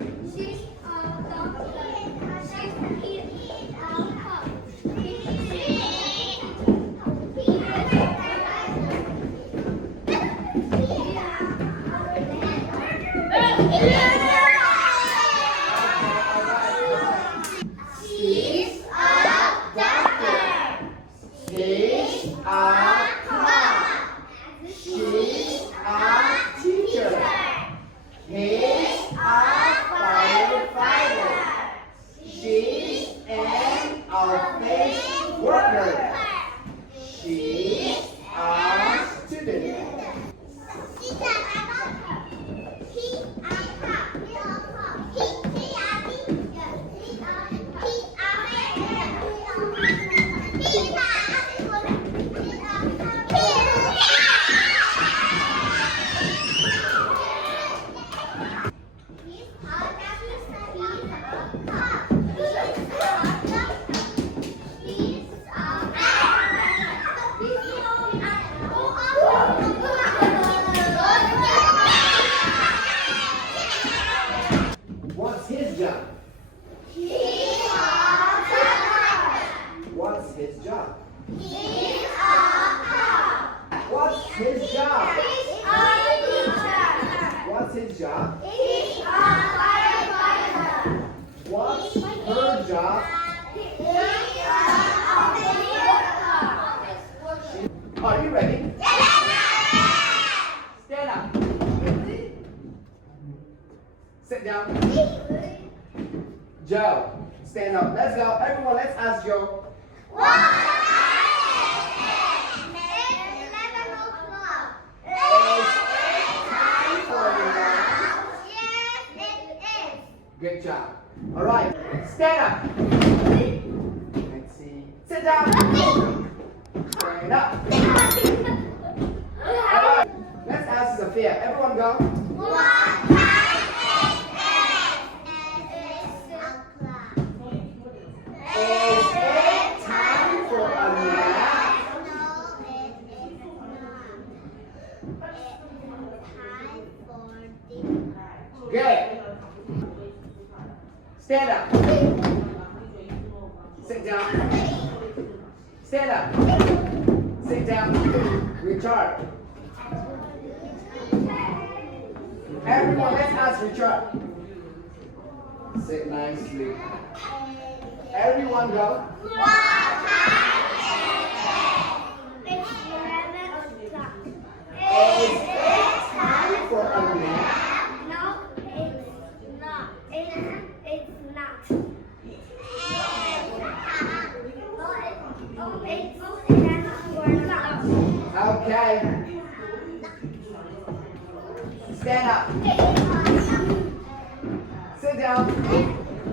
She's a doctor. She is a cop. She's a doctor. She's a cop. She's a teacher. He's a firefighter. She's an office worker. She's a student. What's his job? What's his job? What's his job? What's his job? What's her job? Are you ready? Stand up. Sit down. Joe, stand up. Let's go. Everyone, let's ask Joe. Time for Good job. All right. Stand up. Let's see. Sit down. Stand up. All right. Let's ask Sophia. Everyone go. Is it time for a nap? Good. Stand up. Sit down. Stand up. Sit down. Recharge. Everyone, let's ask Richard. Sit nicely. Everyone go. Is it time for a nap? No, it's not. It's not. It's time for nap. Okay. Stand up. Sit down.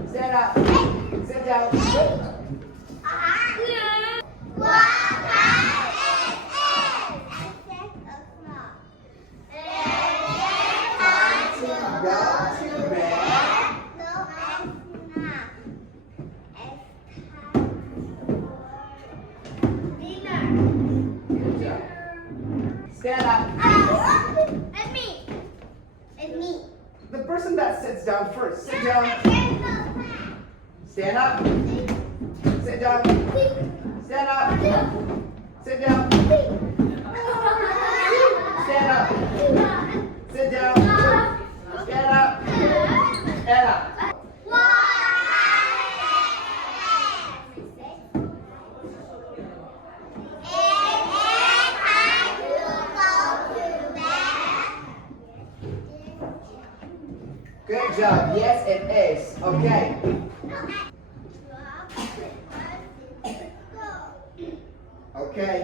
Stand up. Sit down. Go to bed. Good job. Stand up. It's me. It's me. The person that sits down first. Sit down. Stand up. Sit down. Stand up. Sit down. Stand up. Sit down. Stand up. Stand up. Good job. Yes, it is. Okay. Okay.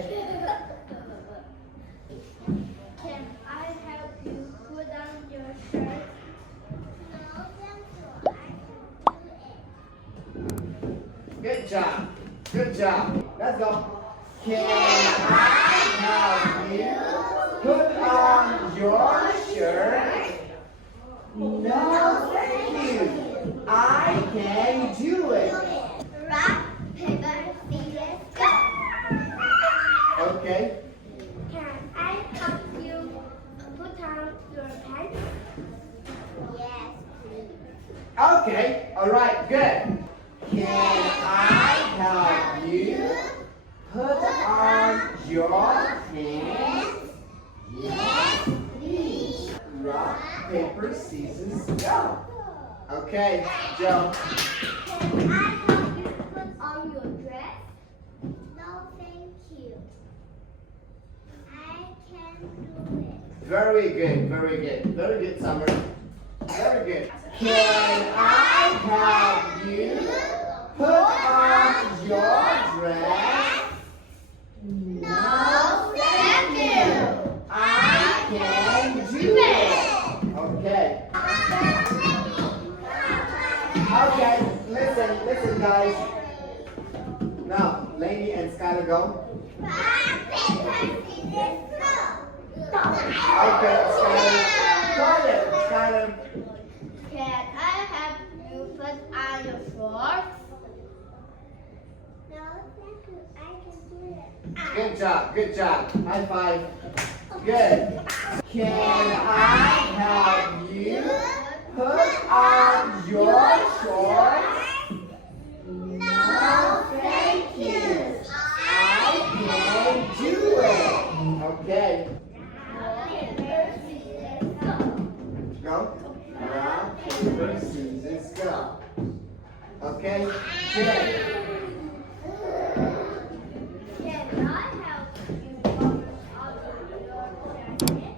Can I help you put on your shirt? Good job. Good job. Let's go. Can I help you put on your shirt? No, thank you. I can do it. Rock, paper, scissors, go. Okay. Can I help you put on your pants? Yes, please. Okay, alright, good. Can I help you put on your pants? Yes, please. Rock, paper, scissors, go. Okay, Joe. Can I help you put on your dress? No, thank you. I can do it. Very good, very good. Very good, Summer. Very good. Can I help you put on your dress? No, thank you. I can do it. Okay. Okay, listen guys. Now, Lainey and Skylar go. Okay, Skylar. Skylar. Can I help you put on your shorts? No, thank you. I can do it. Good job, good job. High five. Good. Can I help you put on your shorts? No, thank you. I can do it. Okay. Go. Rock, paper, scissors, go. Okay. Good. Can I help you put on your jacket?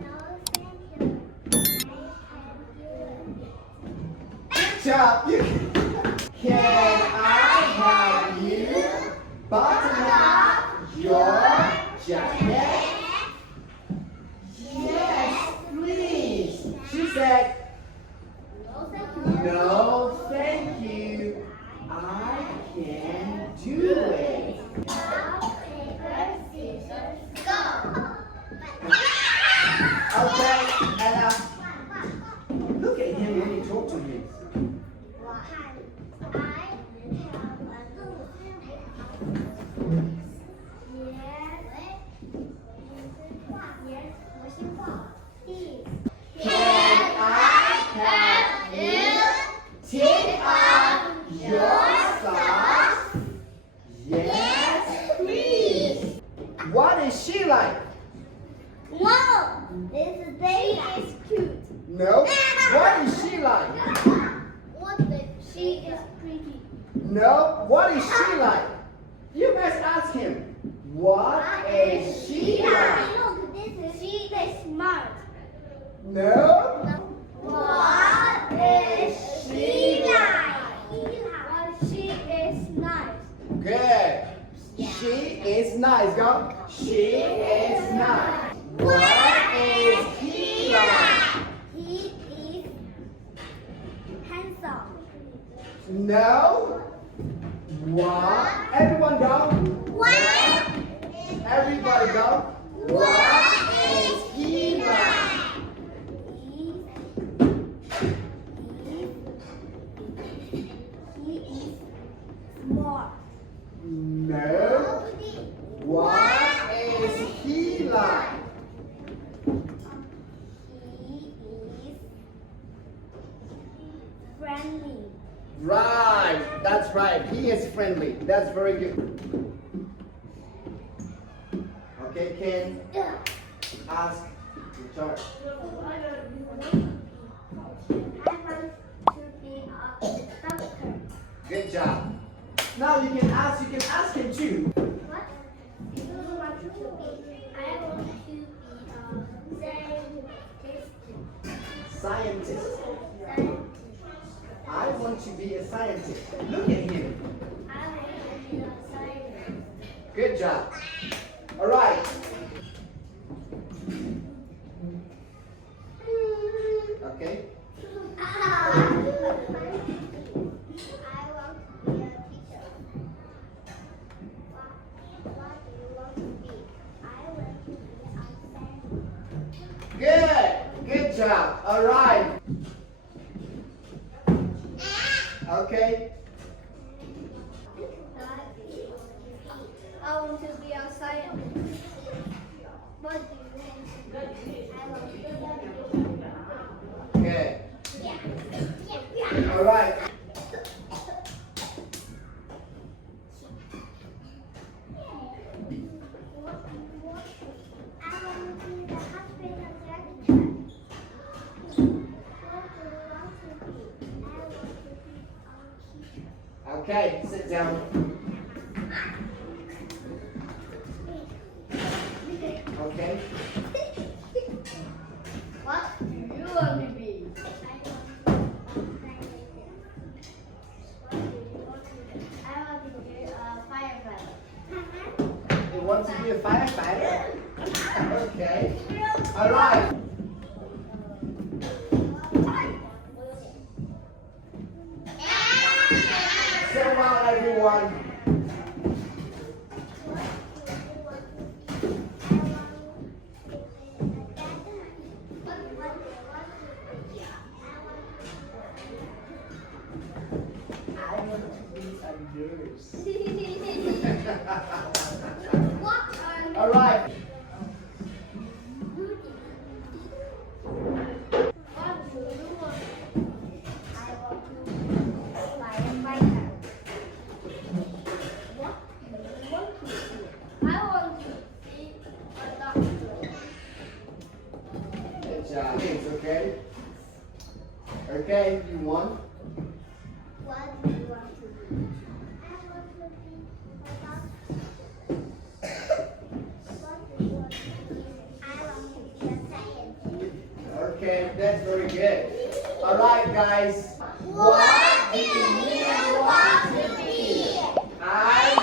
No, thank you. I can do it. Good job. Can I help you button up your jacket? Yes, please. She said, No, thank you. no, thank you. I can do it. Rock, paper, scissors, go. Okay, and look at him when you talk to him. Can I have you take off your socks? Yes, please. What is she like? Whoa! This baby is cute. No. What is she like? What the? She is pretty. No. What is she like? You must ask him. What is she like? Look, this is she is smart. No. What is she like? She is nice. Good. She is nice. Go. She is nice. What is he like? He is handsome. No. What? Everyone go. What? Everybody go. What is he like? He is smart. No. What is he like? He is friendly. Right. That's right. He is friendly. That's very good. Okay, Ken. Ask the charge. I want to be a doctor. Good job. Now you can ask him too. What do you want to be? I want to be a scientist. Scientist. I want to be a scientist. Look at him. I want to be a scientist. Good job. All right. Okay. I want to be a teacher. What do you want to be? I want to be a scientist. Good job. All right. Okay. I want to be a scientist. What do you want to be? I want to be a Good. yeah. All right. Okay, sit down. Okay. What do you want to be? I want to be a firefighter. You want to be a firefighter? Okay. All right. Sit down, everyone. I want to be a nurse. All right. Good job. Thanks, okay? Okay, you won. What do you want to be? I want to be a doctor. What do you want to be? I want to be a scientist. Okay, that's very good. All right, guys. What do you want to be? I